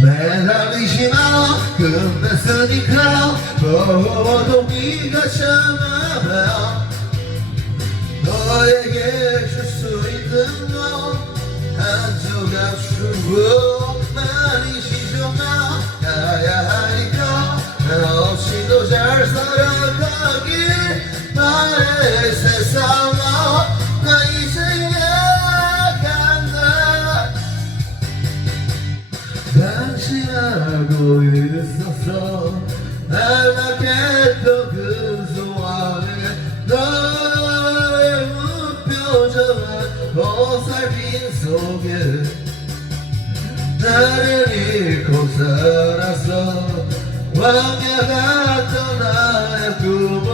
매달리지 마 끝났으니까 더워도 네가 참아봐 너에게 줄 수 있는 건한 조각 추억만이 시종나 가야 하니까 나 없이도 잘 살아가길 바래 세상아 알고 있었어. 날락했던 그 소원을 너의 무표정한 보살핌 속에 나를 잃고 살았어. 왕야 같던 나의 꿈은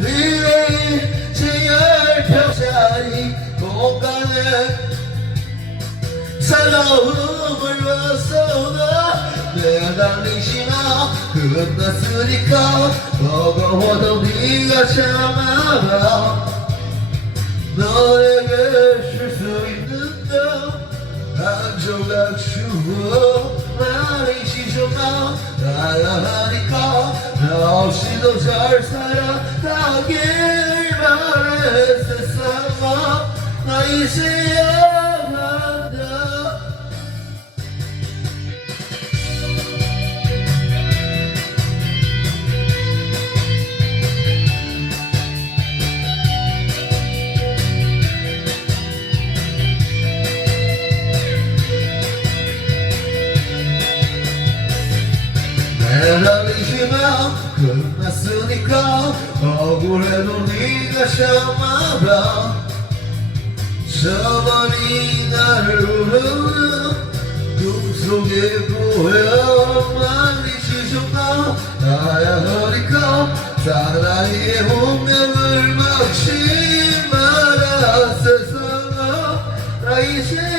네 지열 평짜리. 공간에 살아움을 왔어도 매달리지마 끝났으니까 버거워도 네가 참아봐. 너에게 줄 수 있는 건한 조각 추억 많이 시종나 나야 하니까 나 없이도 잘 살아가길 바래 세상아. 나 이제야 매달리지마 끝났으니까 억울해도 네가 참아봐 저번이 나를 우는 꿈속에 보여 많이 지쳤나 나야 하니까 사나이의 운명을 막지 마라 세상아 나 이제야